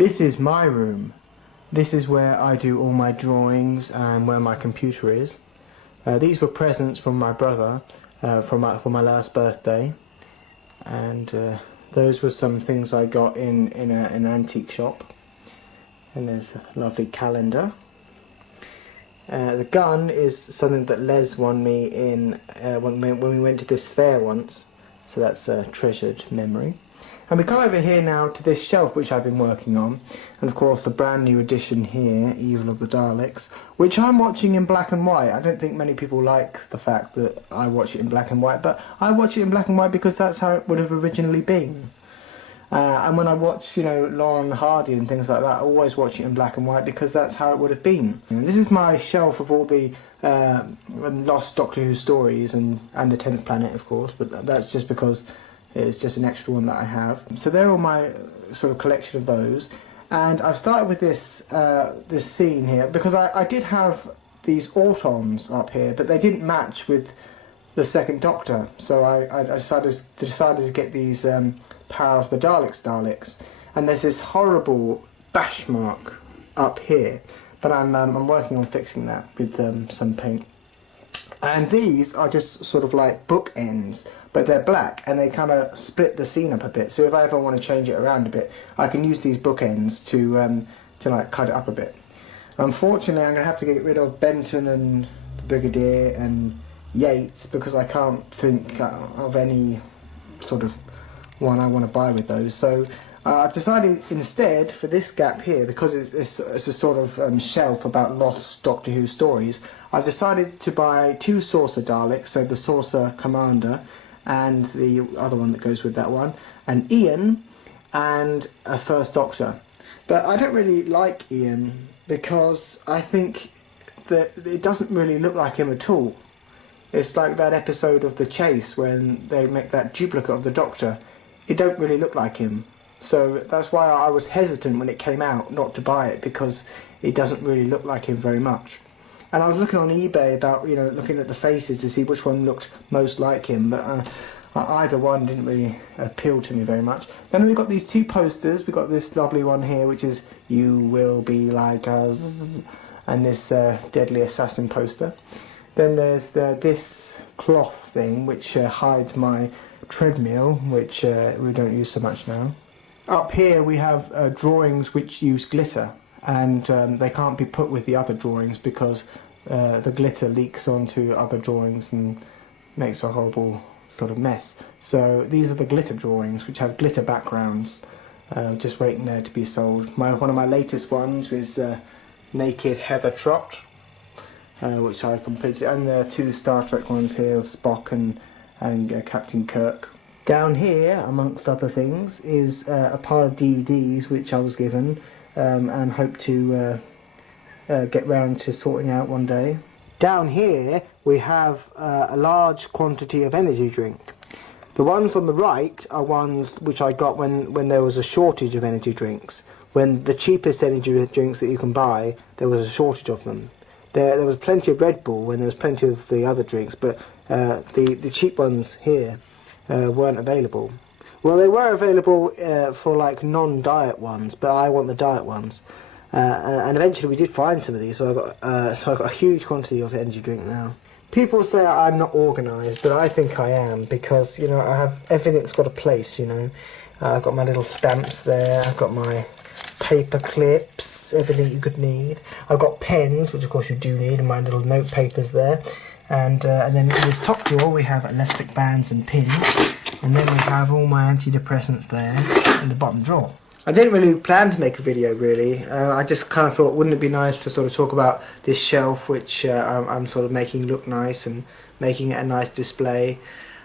This is my room. This is where I do all my drawings and where my computer is. These were presents from my brother for my last birthday, and those were some things I got in an antique shop. And there's a lovely calendar. The gun is something that Les won me in when we went to this fair once, so that's a treasured memory. And we come over here now to this shelf which I've been working on, and of course the brand new edition here, Evil of the Daleks, which I'm watching in black and white. I don't think many people like the fact that I watch it in black and white, but I watch it in black and white because that's how it would have originally been. And when I watch, you know, Laurel and Hardy and things like that, I always watch it in black and white because that's how it would have been. And this is my shelf of all the lost Doctor Who stories and the 10th Planet, of course, but that's just because it's just an extra one that I have. So they're all my sort of collection of those. And I've started with this this scene here because I did have these autons up here, but they didn't match with the second Doctor. So I decided to get these Power of the Daleks. And there's this horrible bash mark up here, but I'm working on fixing that with some paint. And these are just sort of like bookends, but they're black and they kind of split the scene up a bit. So if I ever want to change it around a bit, I can use these bookends to like cut it up a bit. Unfortunately, I'm going to have to get rid of Benton and Brigadier and Yates because I can't think of any sort of one I want to buy with those. So I've decided instead for this gap here, because it's a sort of shelf about lost Doctor Who stories, I've decided to buy two Saucer Daleks, so the Saucer Commander and the other one that goes with that one, and Ian and a First Doctor. But I don't really like Ian because I think that it doesn't really look like him at all. It's like that episode of The Chase when they make that duplicate of the Doctor. It don't really look like him. So that's why I was hesitant when it came out not to buy it, because it doesn't really look like him very much. And I was looking on eBay about, you know, looking at the faces to see which one looked most like him, but either one didn't really appeal to me very much. Then we've got these two posters. We've got this lovely one here, which is You Will Be Like Us, and this Deadly Assassin poster. Then there's this cloth thing, which hides my treadmill, which we don't use so much now. Up here we have drawings which use glitter, and they can't be put with the other drawings because the glitter leaks onto other drawings and makes a horrible sort of mess. So these are the glitter drawings, which have glitter backgrounds, just waiting there to be sold. One of my latest ones is Naked Heather Trott, which I completed, and there are two Star Trek ones here of Spock and Captain Kirk. Down here, amongst other things, is a pile of DVDs which I was given and hope to get round to sorting out one day. Down here we have a large quantity of energy drink. The ones on the right are ones which I got when there was a shortage of energy drinks. When the cheapest energy drinks that you can buy, there was a shortage of them. There was plenty of Red Bull and there was plenty of the other drinks, but the cheap ones here weren't available. Well, they were available for like non-diet ones, but I want the diet ones. And eventually we did find some of these, so I got a huge quantity of energy drink now. People say I'm not organised, but I think I am, because, you know, I have everything's got a place, you know. I've got my little stamps there, I've got my paper clips, everything you could need. I've got pens, which of course you do need, and my little note papers there. And then in this top drawer we have elastic bands and pins, and then we have all my antidepressants there in the bottom drawer. I didn't really plan to make a video, really. I just kind of thought, wouldn't it be nice to sort of talk about this shelf, which I'm sort of making look nice and making it a nice display.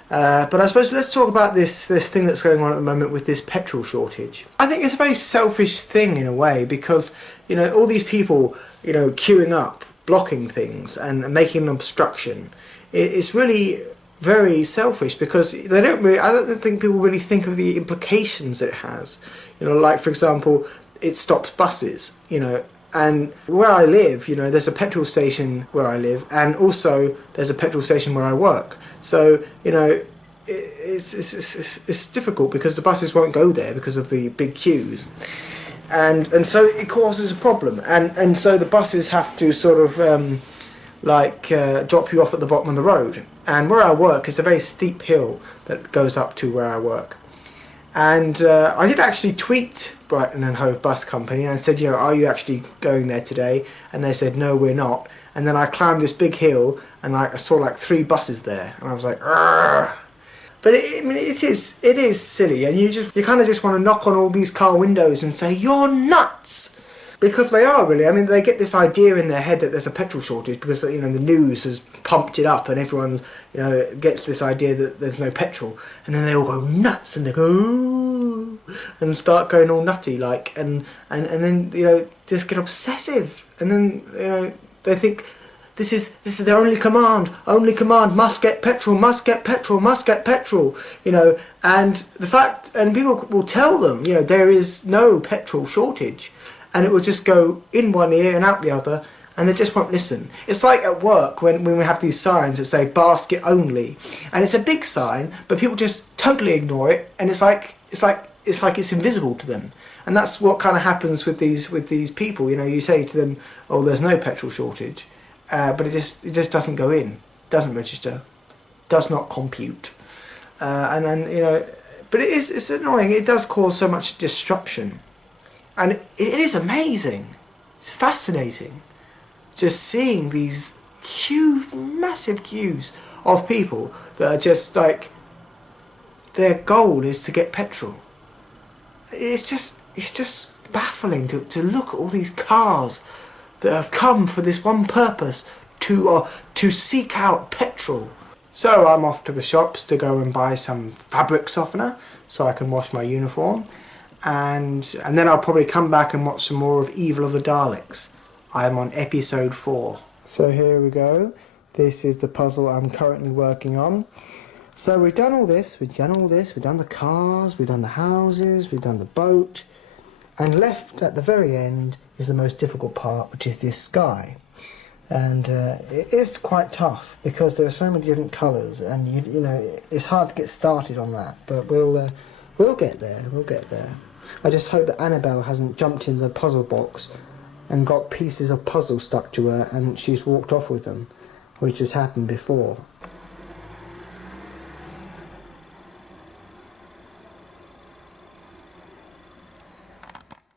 But I suppose let's talk about this thing that's going on at the moment with this petrol shortage. I think it's a very selfish thing in a way, because, you know, all these people, you know, queuing up, blocking things and making an obstruction. It's really very selfish, because they don't really, I don't think people really think of the implications it has. You know, like for example, it stops buses, you know, and where I live, you know, there's a petrol station where I live, and also there's a petrol station where I work. So, you know, it's difficult because the buses won't go there because of the big queues. and so it causes a problem, and so the buses have to sort of drop you off at the bottom of the road. And where I work is a very steep hill that goes up to where I work. And I did actually tweet Brighton and Hove Bus Company and said, you know, are you actually going there today? And they said, no, we're not. And then I climbed this big hill and I saw like 3 buses there, and I was like, argh. But I mean, it is silly, and you kind of just want to knock on all these car windows and say, you're nuts! Because they are, really. I mean, they get this idea in their head that there's a petrol shortage because, you know, the news has pumped it up and everyone, you know, gets this idea that there's no petrol, and then they all go nuts and they go, ooh, and start going all nutty, like, and then, you know, just get obsessive, and then, you know, they think this is their only command, must get petrol, must get petrol, must get petrol, you know, and the fact, and people will tell them, you know, there is no petrol shortage, and it will just go in one ear and out the other, and they just won't listen. It's like at work when we have these signs that say basket only, and it's a big sign, but people just totally ignore it, and it's like it's invisible to them. And that's what kind of happens with these people. You know, you say to them, oh, there's no petrol shortage, but it just doesn't go in, doesn't register, does not compute, and then, you know, but it's annoying. It does cause so much disruption, and it is amazing. It's fascinating, just seeing these huge, massive queues of people that are just like, their goal is to get petrol. It's just baffling to look at all these cars that have come for this one purpose, to seek out petrol. So I'm off to the shops to go and buy some fabric softener so I can wash my uniform, and then I'll probably come back and watch some more of Evil of the Daleks. I'm on episode 4. So here we go. This is the puzzle I'm currently working on. So we've done all this, we've done the cars, we've done the houses, we've done the boat, and left at the very end is the most difficult part, which is this sky. And it is quite tough because there are so many different colours, and you know, it's hard to get started on that, but we'll get there, we'll get there. I just hope that Annabelle hasn't jumped in the puzzle box and got pieces of puzzle stuck to her and she's walked off with them, which has happened before.